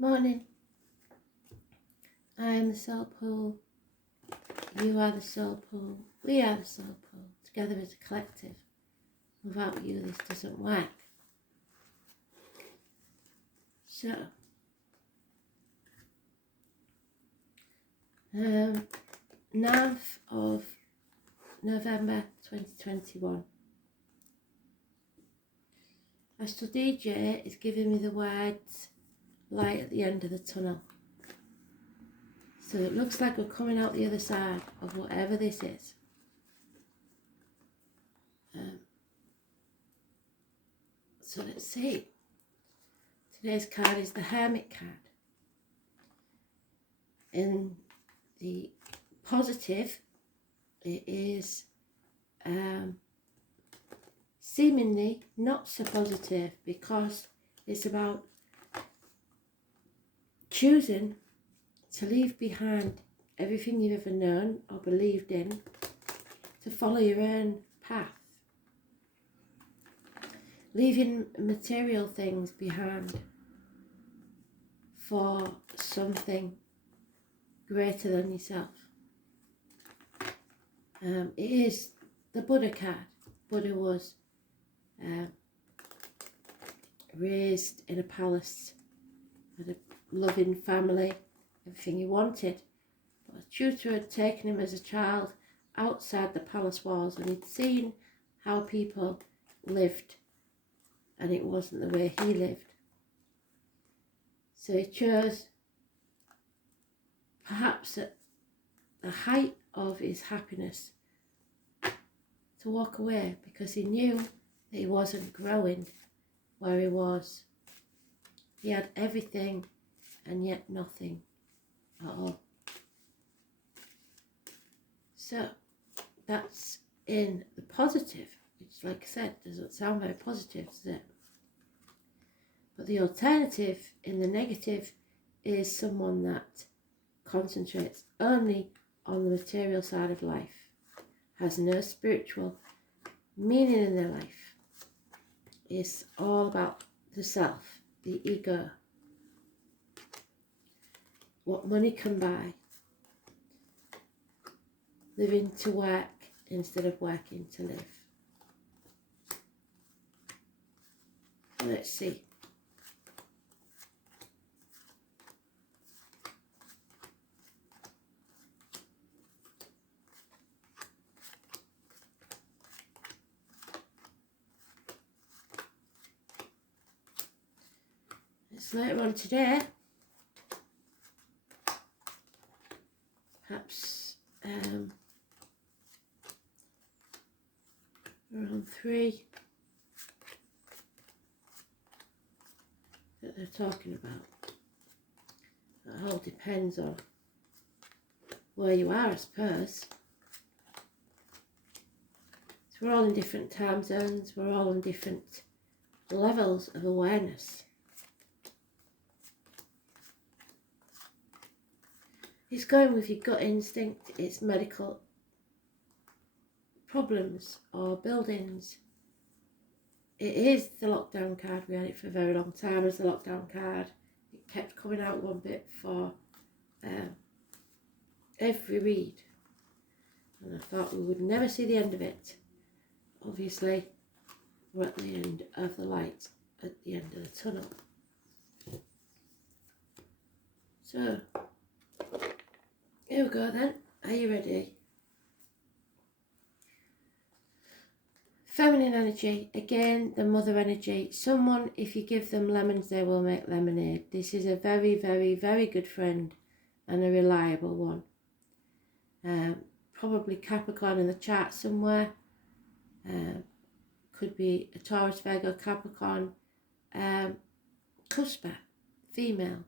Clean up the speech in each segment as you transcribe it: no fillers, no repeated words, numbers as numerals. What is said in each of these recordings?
Morning. I am the soul pool. You are the soul pool. We are the soul pool. Together as a collective. Without you, this doesn't work. So, 9th of November 2021. Astral DJ is giving me the words light at the end of the tunnel. So it looks like we're coming out the other side of whatever this is. So let's see. Today's card is the Hermit card. In the positive, it is seemingly not so positive because it's about choosing to leave behind everything you've ever known or believed in to follow your own path. Leaving material things behind for something greater than yourself. It is the Buddha card. Buddha was raised in a palace, had a loving family, everything he wanted. But a tutor had taken him as a child outside the palace walls and he'd seen how people lived and it wasn't the way he lived. So he chose, perhaps at the height of his happiness, to walk away because he knew that he wasn't growing where he was. He had everything and yet nothing at all. So that's in the positive, which, like I said, doesn't sound very positive, does it? But the alternative in the negative is someone that concentrates only on the material side of life, has no spiritual meaning in their life. It's all about the self, the ego, what money can buy, living to work instead of working to live. Let's see. It's later on today. Perhaps around 3 that they're talking about. That all depends on where you are, I suppose. So we're all in different time zones, we're all in different levels of awareness. It's going with your gut instinct, it's medical problems or buildings. It is the lockdown card. We had it for a very long time as the lockdown card. It kept coming out one bit for every read. And I thought we would never see the end of it. Obviously, we're at the end of the light, at the end of the tunnel. So, here we go then. Are you ready? Feminine energy, again, the mother energy. Someone, if you give them lemons, they will make lemonade. This is a very, very, very good friend and a reliable one. Probably Capricorn in the chart somewhere. Could be a Taurus, Virgo, Capricorn. Cusper, female.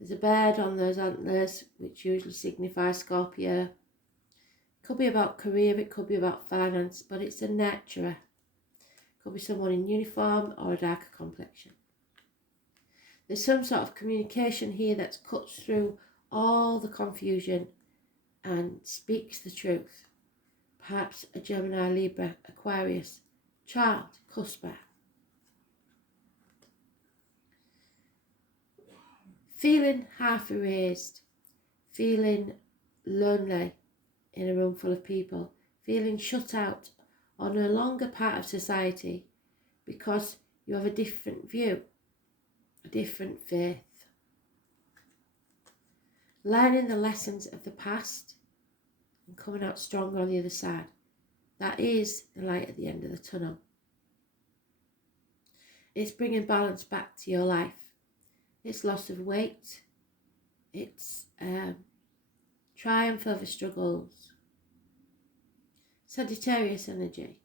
There's a bird on those antlers, which usually signifies Scorpio. Could be about career, it could be about finance, but it's a nurturer. Could be someone in uniform or a darker complexion. There's some sort of communication here that cuts through all the confusion and speaks the truth. Perhaps a Gemini, Libra, Aquarius, child, Cusper. feeling half erased, feeling lonely in a room full of people, feeling shut out or no longer part of society because you have a different view, a different faith. Learning the lessons of the past and coming out stronger on the other side. That is the light at the end of the tunnel. It's bringing balance back to your life. It's loss of weight. It's triumph over struggles. Sagittarius energy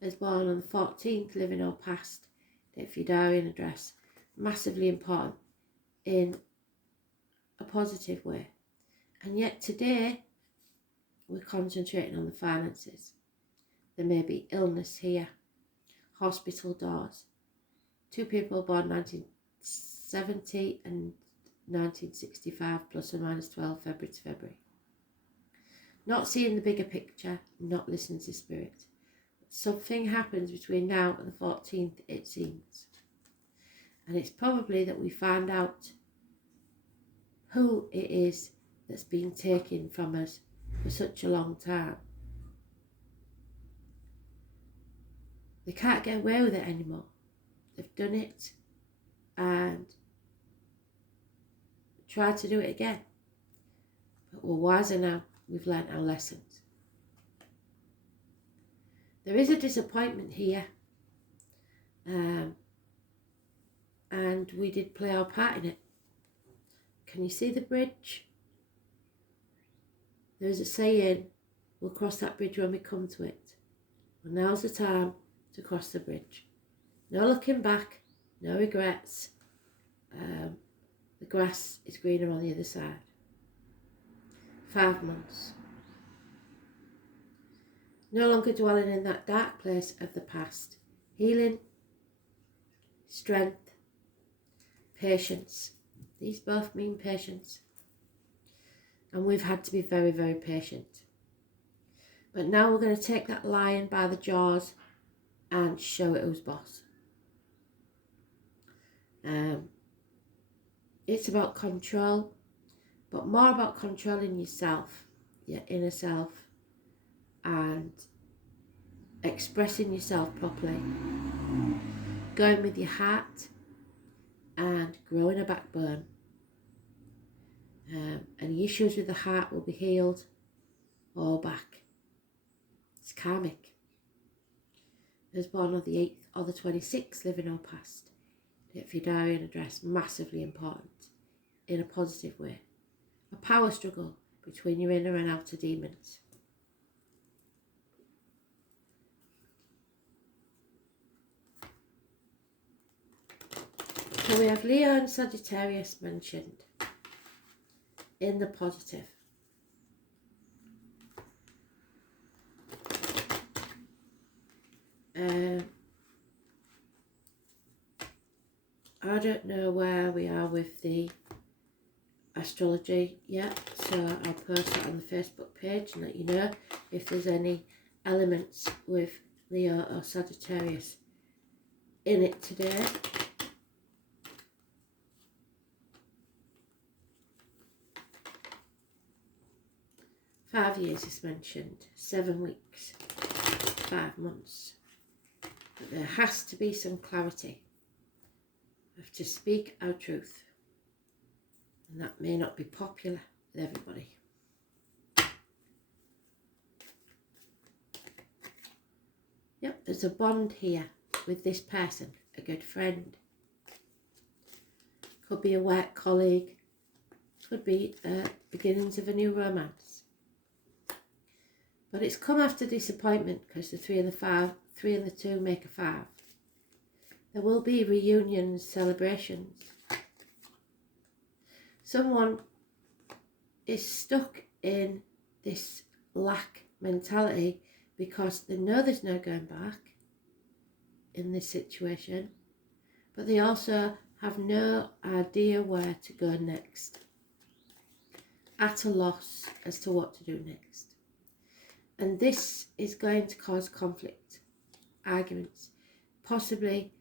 is born on the 14th, living or past. Date for your diary and address. Massively important in a positive way. And yet today, we're concentrating on the finances. There may be illness here, hospital doors. 2 people born 1970 and 1965, plus or minus 12, February to February. Not seeing the bigger picture, not listening to spirit. Something happens between now and the 14th, it seems. And it's probably that we find out who it is that's been taken from us for such a long time. They can't get away with it anymore. They've done it and tried to do it again. But we're wiser now. We've learnt our lessons. There is a disappointment here. And we did play our part in it. Can you see the bridge? There's a saying, we'll cross that bridge when we come to it. Well, now's the time to cross the bridge. No looking back, no regrets. The grass is greener on the other side. 5 months. No longer dwelling in that dark place of the past. Healing, strength, patience. These both mean patience. And we've had to be very, very patient. But now we're going to take that lion by the jaws and show it who's boss. It's about control, but more about controlling yourself, your inner self, and expressing yourself properly. Going with your heart and growing a backbone. Any issues with the heart will be healed or back. It's karmic. I was born on the 8th or the 26th, living or past. Date for your diary and address, massively important in a positive way. A power struggle between your inner and outer demons. So we have Leo and Sagittarius mentioned in the positive. I don't know where we are with the astrology yet, so I'll post it on the Facebook page and let you know if there's any elements with Leo or Sagittarius in it today. Five years is mentioned, 7 weeks, 5 months. But there has to be some clarity. We have to speak our truth. And that may not be popular with everybody. Yep, there's a bond here with this person, a good friend. Could be a work colleague. Could be beginnings of a new romance. But it's come after disappointment because the 3 and the 2 make a 5. There will be reunions, celebrations. Someone is stuck in this lack mentality because they know there's no going back in this situation, but they also have no idea where to go next. At a loss as to what to do next. And this is going to cause conflict, arguments. Possibly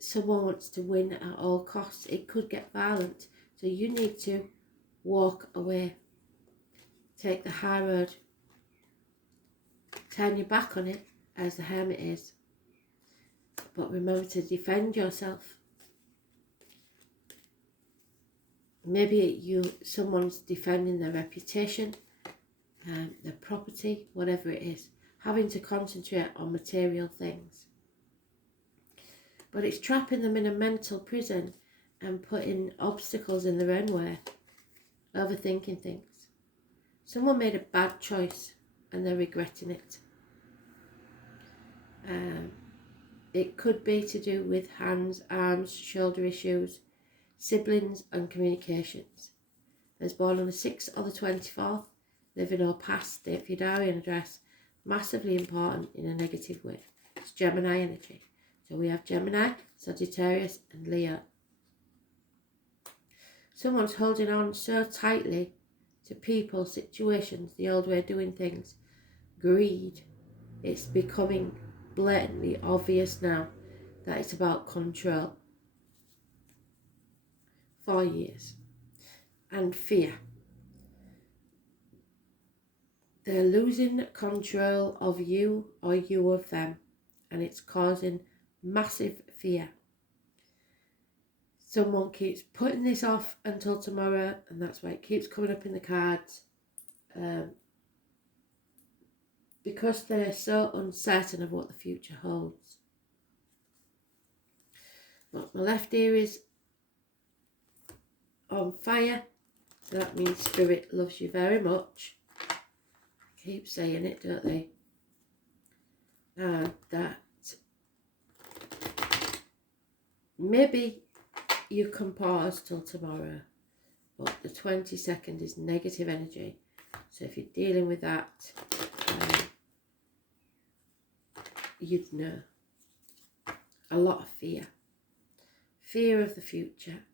someone wants to win at all costs. It could get violent So you need to walk away. Take the high road. Turn your back on it, as the Hermit is. But remember to defend yourself. Maybe someone's defending their reputation, their property, whatever it is. Having to concentrate on material things. But it's trapping them in a mental prison and putting obstacles in their own way. Overthinking things. Someone made a bad choice and they're regretting it. It could be to do with hands, arms, shoulder issues, siblings and communications. Those born on the 6th or the 24th, living or past, date for your diary and address, massively important in a negative way. It's Gemini energy. So we have Gemini, Sagittarius and Leo. Someone's holding on so tightly to people, situations, the old way of doing things. Greed. It's becoming blatantly obvious now that it's about control. 4 years. And fear. They're losing control of you or you of them, and it's causing massive fear. Someone keeps putting this off until tomorrow, and that's why it keeps coming up in the cards. Because they're so uncertain of what the future holds. But my left ear is on fire, so that means Spirit loves you very much. Keep saying it, don't they? That maybe you can pause till tomorrow, but the 22nd is negative energy. So if you're dealing with that, you'd know. A lot of fear. Fear of the future.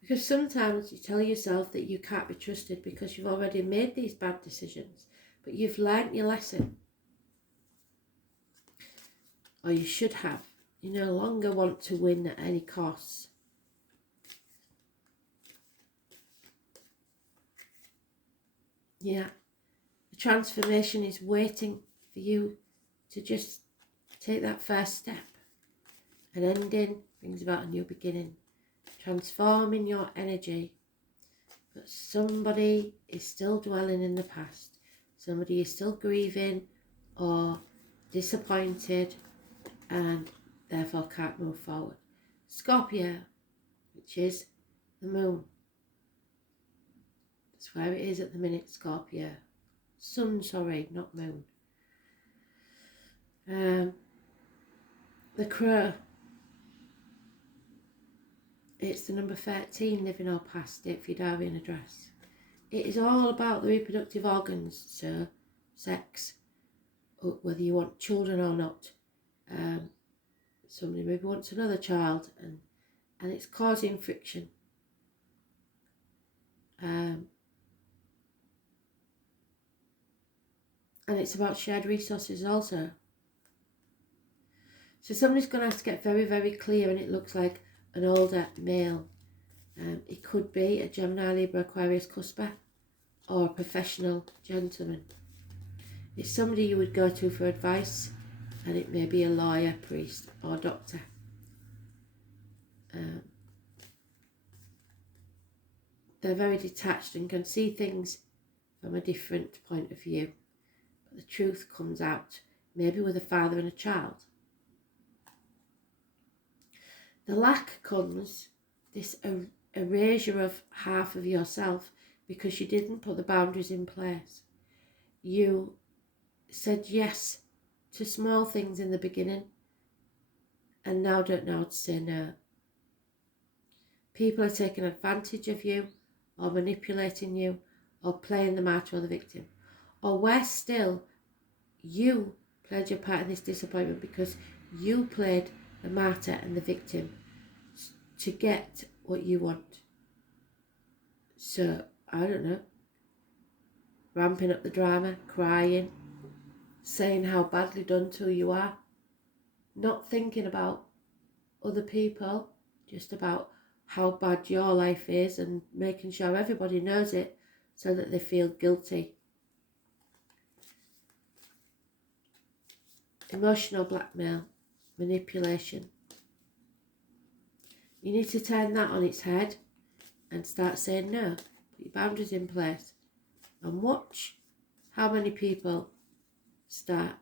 Because sometimes you tell yourself that you can't be trusted because you've already made these bad decisions, but you've learnt your lesson. Or you should have. You no longer want to win at any cost. Yeah. The transformation is waiting for you to just take that first step. An ending brings about a new beginning. Transforming your energy. But somebody is still dwelling in the past. Somebody is still grieving or disappointed and therefore can't move forward. Scorpio, which is the moon. That's where it is at the minute, Scorpio. Sun, sorry, not moon. The crow. It's the number 13, living or past, date for your diary and address. It is all about the reproductive organs, so sex, whether you want children or not. Somebody maybe wants another child, and it's causing friction. And it's about shared resources also. So somebody's going to have to get very, very clear, and it looks like an older male. It could be a Gemini, Libra, Aquarius, Cusper, or a professional gentleman. It's somebody you would go to for advice, and it may be a lawyer, priest, or doctor. They're very detached and can see things from a different point of view. But the truth comes out, maybe with a father and a child. The lack comes, this erasure of half of yourself because you didn't put the boundaries in place. You said yes to small things in the beginning and now don't know how to say no. People are taking advantage of you or manipulating you or playing the martyr or the victim. Or worse still, you played your part in this disappointment because you played the martyr and the victim to get what you want. So, I don't know, ramping up the drama, crying, saying how badly done to you are, not thinking about other people just about how bad your life is and making sure everybody knows it so that they feel guilty. Emotional blackmail, manipulation. You need to turn that on its head and start saying no. Put your boundaries in place and watch how many people start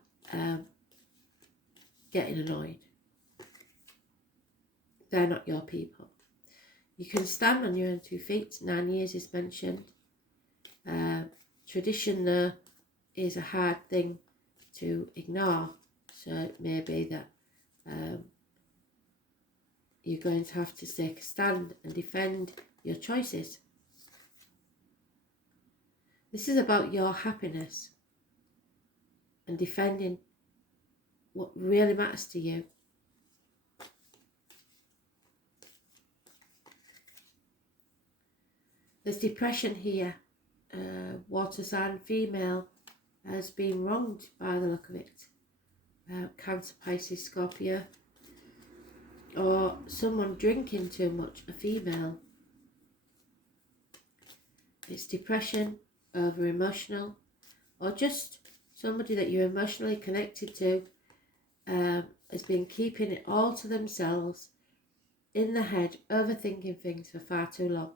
getting annoyed. They're not your people. You can stand on your own 2 feet. 9 years is mentioned. Tradition, though, is a hard thing to ignore. So it may be that you're going to have to take a stand and defend your choices. This is about your happiness and defending what really matters to you. There's depression here. Water sign female has been wronged by the look of it. Cancer, Pisces, Scorpio. Or someone drinking too much, a female. It's depression, over emotional, or just somebody that you're emotionally connected to has been keeping it all to themselves, in the head, overthinking things for far too long.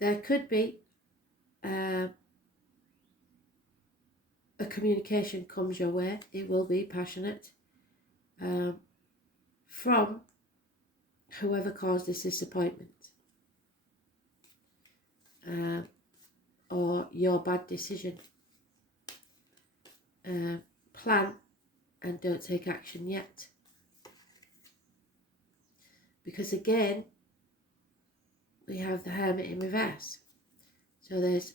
There could be a communication comes your way. It will be passionate from whoever caused this disappointment or your bad decision. Plan and don't take action yet. Because again, we have the Hermit in reverse. So there's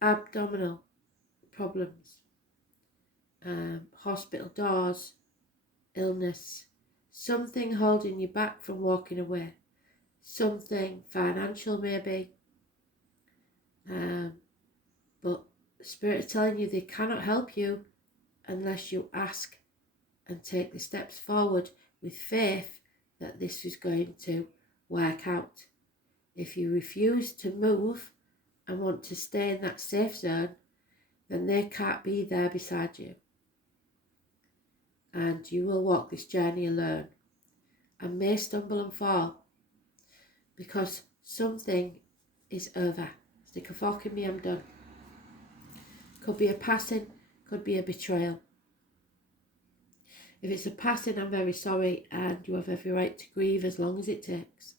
abdominal problems, hospital doors, illness, something holding you back from walking away, something financial maybe, but Spirit is telling you they cannot help you unless you ask and take the steps forward with faith that this is going to work out. If you refuse to move and want to stay in that safe zone, then they can't be there beside you. And you will walk this journey alone and may stumble and fall because something is over. Stick a fork in me, I'm done. Could be a passing, could be a betrayal. If it's a passing, I'm very sorry, and you have every right to grieve as long as it takes.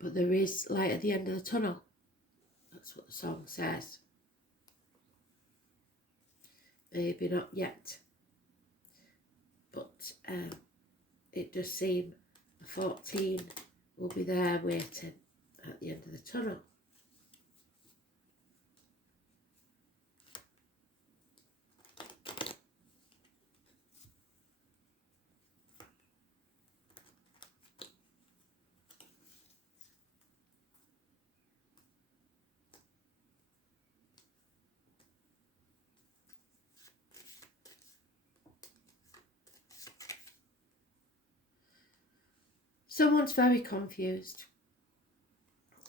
But there is light at the end of the tunnel. That's what the song says. Maybe not yet. But it does seem a 14 will be there waiting at the end of the tunnel. Someone's very confused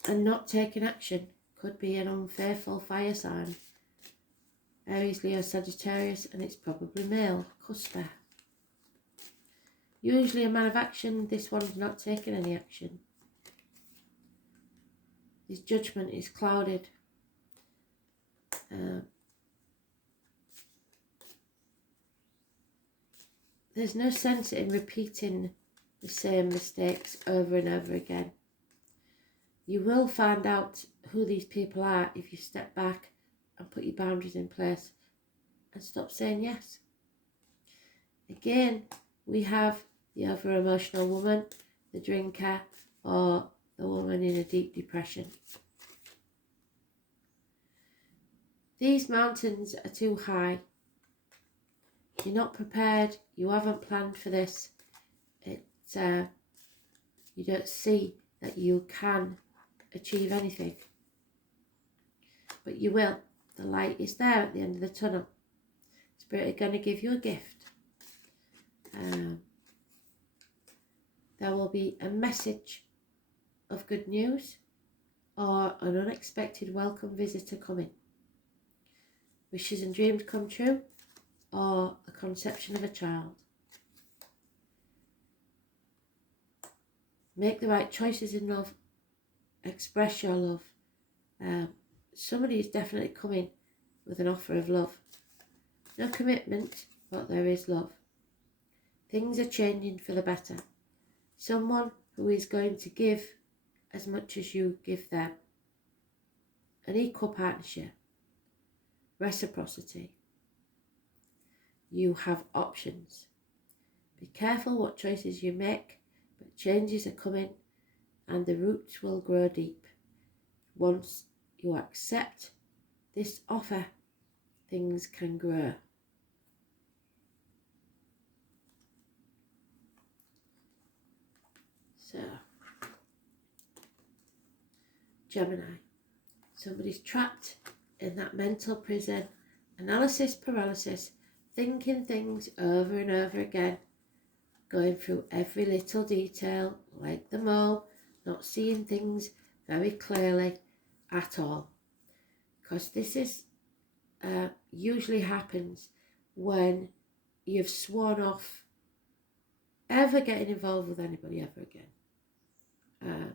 and not taking action. Could be an unfaithful fire sign. Aries, Leo, Sagittarius, and it's probably male, cusper. Usually a man of action, this one's not taking any action. His judgment is clouded. There's no sense in repeating the same mistakes over and over again. You will find out who these people are if you step back and put your boundaries in place and stop saying yes. Again, we have the over-emotional woman, the drinker, or the woman in a deep depression. These mountains are too high. You're not prepared. You haven't planned for this. You don't see that you can achieve anything. But you will. The light is there at the end of the tunnel. Spirit are going to give you a gift. There will be a message of good news or an unexpected welcome visitor coming. Wishes and dreams come true, or a conception of a child. Make the right choices in love. Express your love. Somebody is definitely coming with an offer of love. No commitment, but there is love. Things are changing for the better. Someone who is going to give as much as you give them. An equal partnership. Reciprocity. You have options. Be careful what choices you make, but changes are coming and the roots will grow deep. Once you accept this offer, things can grow. So, Gemini, somebody's trapped in that mental prison, analysis paralysis, thinking things over and over again, going through every little detail like the mole, not seeing things very clearly at all. Because this is usually happens when you've sworn off ever getting involved with anybody ever again,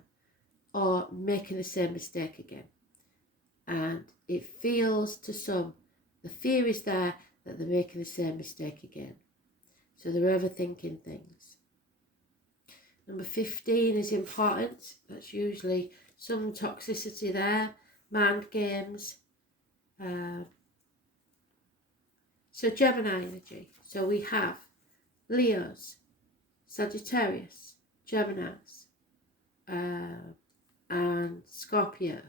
or making the same mistake again. And it feels to some, the fear is there that they're making the same mistake again. So they're overthinking things. Number 15 is important. That's usually some toxicity there, mind games. So Gemini energy. So we have Leos, Sagittarius, Geminis, and Scorpio.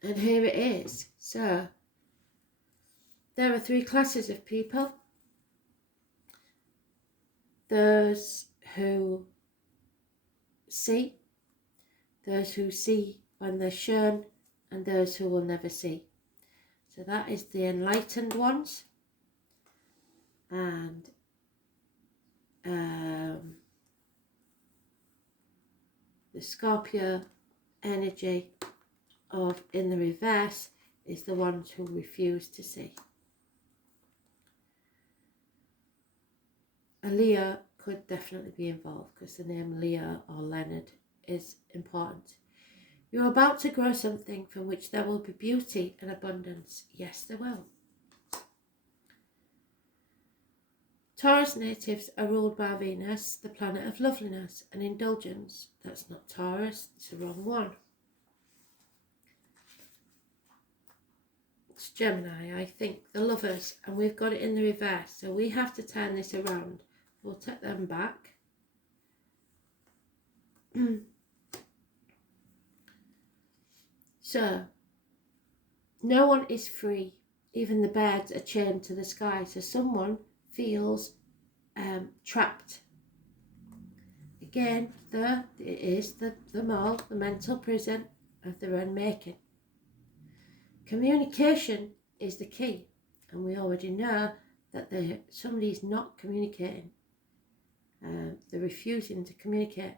And here it is. So there are three classes of people. Those who see, those who see when they're shown, and those who will never see. So that is the enlightened ones. And the Scorpio energy of in the reverse is the ones who refuse to see. A Leo could definitely be involved because the name Leo or Leonard is important. You're about to grow something from which there will be beauty and abundance. Yes, there will. Taurus natives are ruled by Venus, the planet of loveliness and indulgence. That's not Taurus, it's the wrong one. It's Gemini, I think, the lovers, and we've got it in the reverse, so we have to turn this around. We'll take them back. So, no one is free. Even the birds are chained to the sky, so someone feels trapped. Again, it is the mole, the mental prison of their own making. Communication is the key, and we already know that somebody's not communicating. They're refusing to communicate.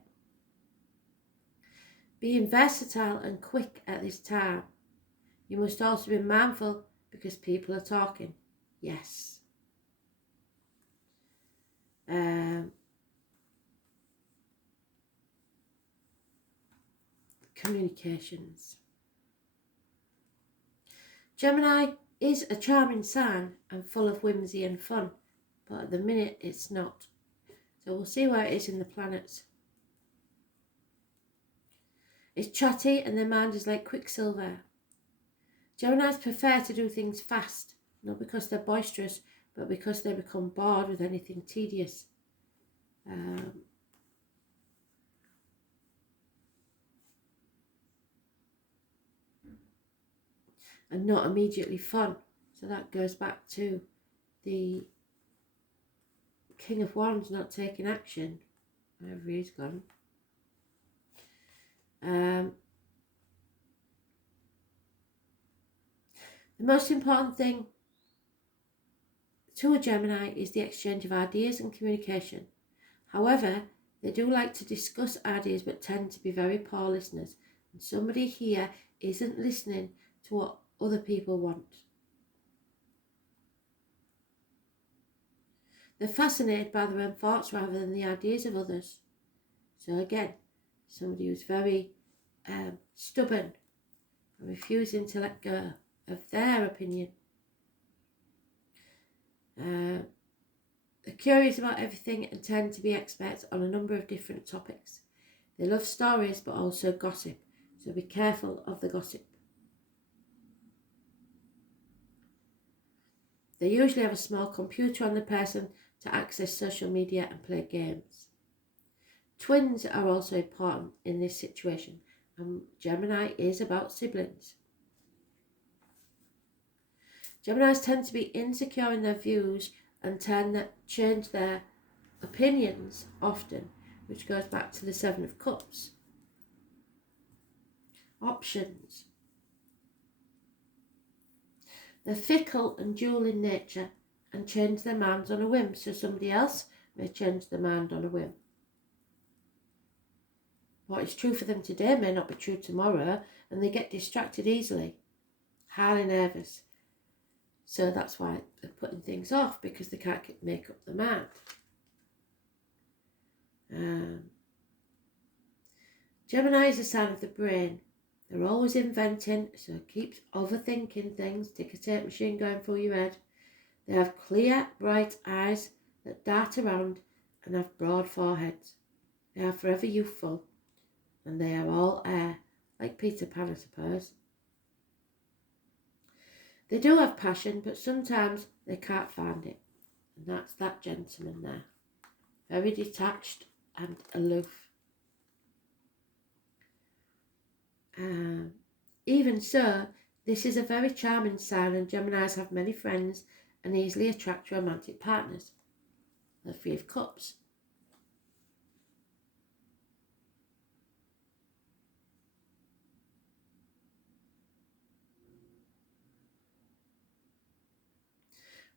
Being versatile and quick at this time. You must also be mindful because people are talking. Yes. Communications. Gemini is a charming sign and full of whimsy and fun, but at the minute it's not. So we'll see where it is in the planets. It's chatty and their mind is like quicksilver. Geminis prefer to do things fast, not because they're boisterous, but because they become bored with anything tedious. And not immediately fun. So that goes back to the King of Wands not taking action. Wherever he's gone. The most important thing To a Gemini is the exchange of ideas and communication. However, they do like to discuss ideas but tend to be very poor listeners. And somebody here isn't listening to what other people want. They're fascinated by their own thoughts rather than the ideas of others. So again, somebody who's very stubborn and refusing to let go of their opinion. They're curious about everything and tend to be experts on a number of different topics. They love stories but also gossip, so be careful of the gossip. They usually have a small computer on the person to access social media and play games. Twins are also important in this situation, and Gemini is about siblings. Geminis tend to be insecure in their views and change their opinions often, which goes back to the Seven of Cups. Options. They're fickle and dual in nature and change their minds on a whim, so somebody else may change their mind on a whim. What is true for them today may not be true tomorrow, and they get distracted easily, highly nervous. So that's why they're putting things off, because they can't make up their mind. Gemini is a sign of the brain. They're always inventing, so keep overthinking things. Take a tape machine going through your head. They have clear, bright eyes that dart around and have broad foreheads. They are forever youthful, and they are all air, like Peter Pan, I suppose. They do have passion, but sometimes they can't find it. And that's that gentleman there. Very detached and aloof. Even so, this is a very charming sign, and Geminis have many friends and easily attract romantic partners. The Three of Cups.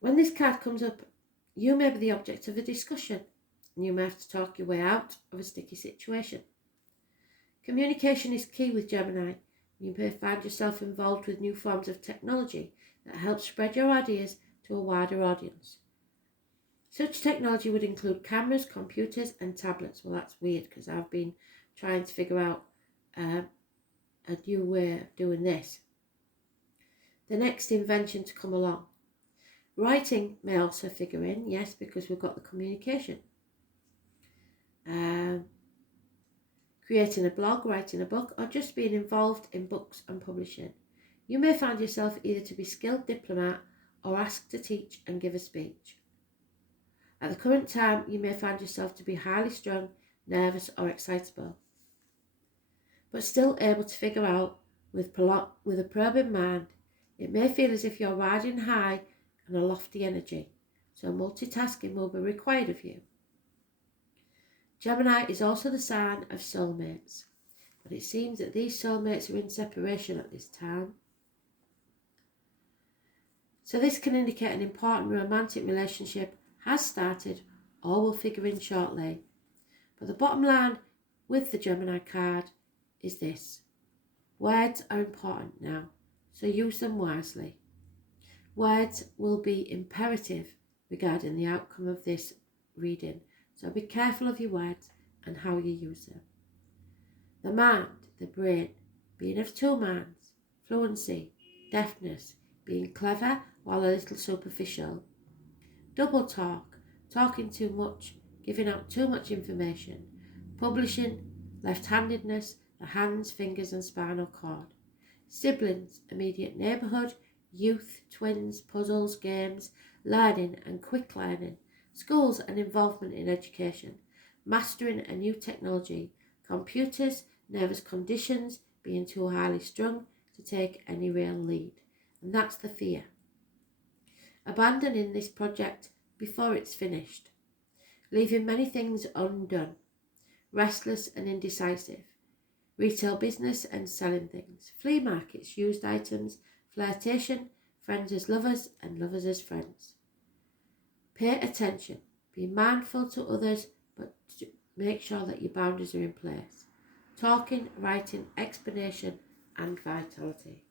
When this card comes up, you may be the object of a discussion, and you may have to talk your way out of a sticky situation. Communication is key with Gemini. You may find yourself involved with new forms of technology that help spread your ideas to a wider audience. Such technology would include cameras, computers and tablets. Well, that's weird because I've been trying to figure out a new way of doing this. The next invention to come along. Writing may also figure in, yes, because we've got the communication. Creating a blog, writing a book, or just being involved in books and publishing. You may find yourself either to be skilled diplomat or asked to teach and give a speech. At the current time, you may find yourself to be highly strung, nervous or excitable, but still able to figure out with a probing mind. It may feel as if you're riding high and a lofty energy, so multitasking will be required of you. Gemini is also the sign of soulmates, but it seems that these soulmates are in separation at this time. So this can indicate an important romantic relationship has started or will figure in shortly. But the bottom line with the Gemini card is this. Words are important now, so use them wisely. Words will be imperative regarding the outcome of this reading, so be careful of your words and how you use them. The mind, the brain, being of two minds, fluency, deafness, being clever while a little superficial. Double talk, talking too much, giving out too much information. Publishing, left-handedness, the hands, fingers and spinal cord. Siblings, immediate neighbourhood, youth, twins, puzzles, games, learning and quick learning. Schools and involvement in education. Mastering a new technology. Computers, nervous conditions, being too highly strung to take any real lead. And that's the fear. Abandoning this project before it's finished. Leaving many things undone. Restless and indecisive. Retail business and selling things. Flea markets, used items, flirtation, friends as lovers and lovers as friends. Pay attention. Be mindful to others, but make sure that your boundaries are in place. Talking, writing, explanation, and vitality.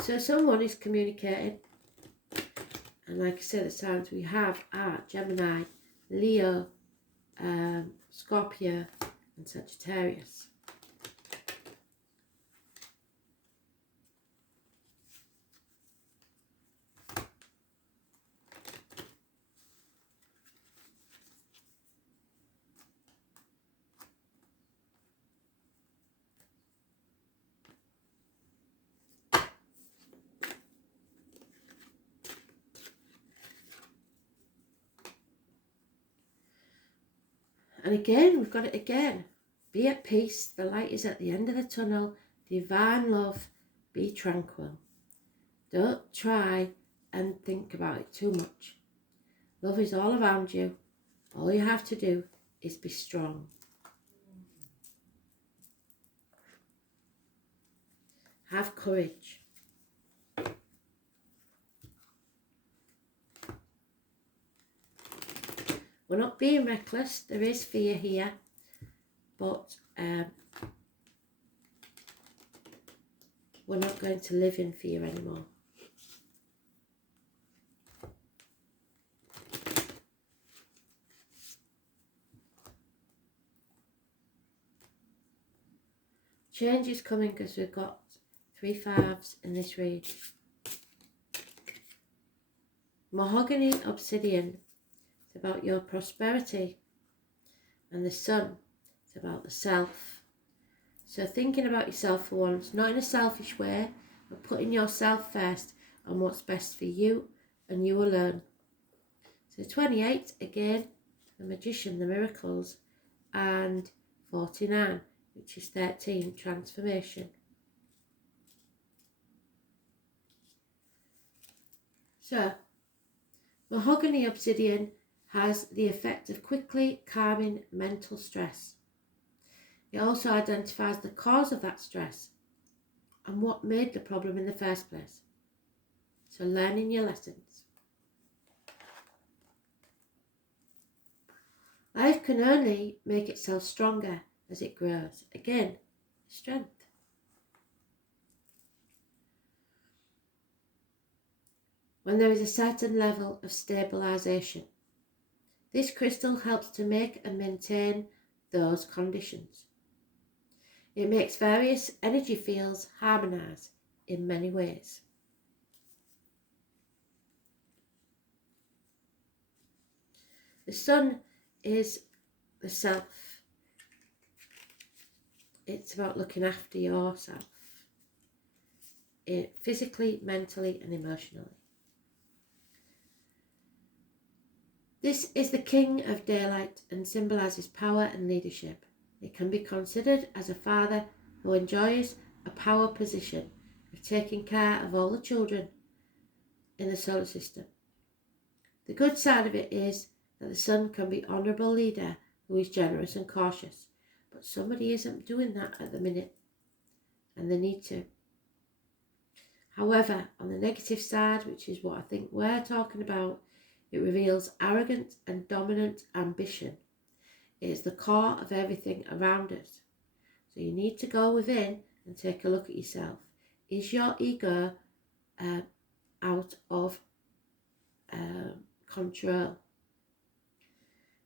So someone is communicating, and like I said, the signs we have are Gemini, Leo, Scorpio, and Sagittarius. And again, we've got it again. Be at peace. The light is at the end of the tunnel. Divine love. Be tranquil. Don't try and think about it too much. Love is all around you. All you have to do is be strong. Have courage. We're not being reckless. There is fear here, but we're not going to live in fear anymore. Change is coming because we've got 3 5s in this read. Mahogany obsidian. It's about your prosperity. And the sun, it's about the self. So thinking about yourself for once, not in a selfish way, but putting yourself first and what's best for you and you alone. So 28, again, the magician, the miracles, and 49, which is 13, transformation. So, mahogany obsidian has the effect of quickly calming mental stress. It also identifies the cause of that stress and what made the problem in the first place. So learning your lessons. Life can only make itself stronger as it grows. Again, strength. When there is a certain level of stabilization. This crystal helps to make and maintain those conditions. It makes various energy fields harmonize in many ways. The sun is the self. It's about looking after yourself, physically, mentally, and emotionally. This is the king of daylight and symbolises power and leadership. It can be considered as a father who enjoys a power position of taking care of all the children in the solar system. The good side of it is that the sun can be an honourable leader who is generous and cautious, but somebody isn't doing that at the minute, and they need to. However, on the negative side, which is what I think we're talking about, it reveals arrogant and dominant ambition. It is the core of everything around us. So you need to go within and take a look at yourself. Is your ego out of control?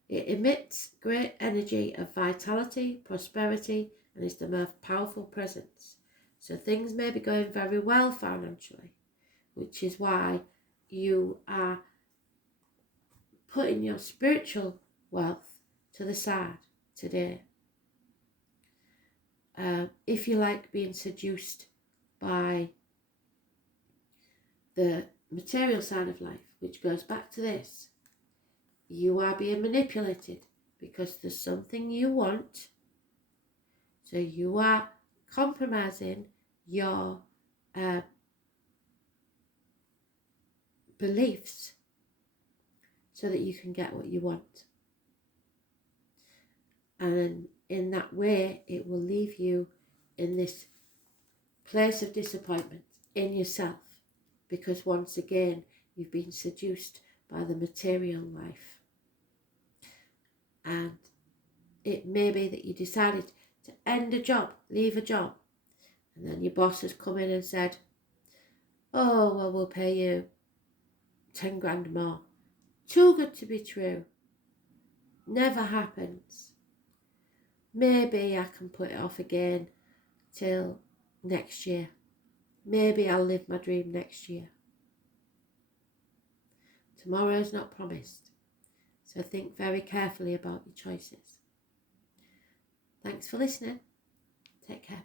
It emits great energy of vitality, prosperity, and is the most powerful presence. So things may be going very well financially, which is why you are putting your spiritual wealth to the side today. If you like being seduced by the material side of life, which goes back to this, you are being manipulated because there's something you want. So you are compromising your beliefs so that you can get what you want. And in that way, it will leave you in this place of disappointment in yourself, because once again you've been seduced by the material life. And it may be that you decided to end a job, leave a job, and then your boss has come in and said, oh, well, we'll pay you 10 grand more. Too good to be true. Never happens. Maybe I can put it off again till next year. Maybe I'll live my dream next year. Tomorrow is not promised, so think very carefully about your choices. Thanks for listening. Take care.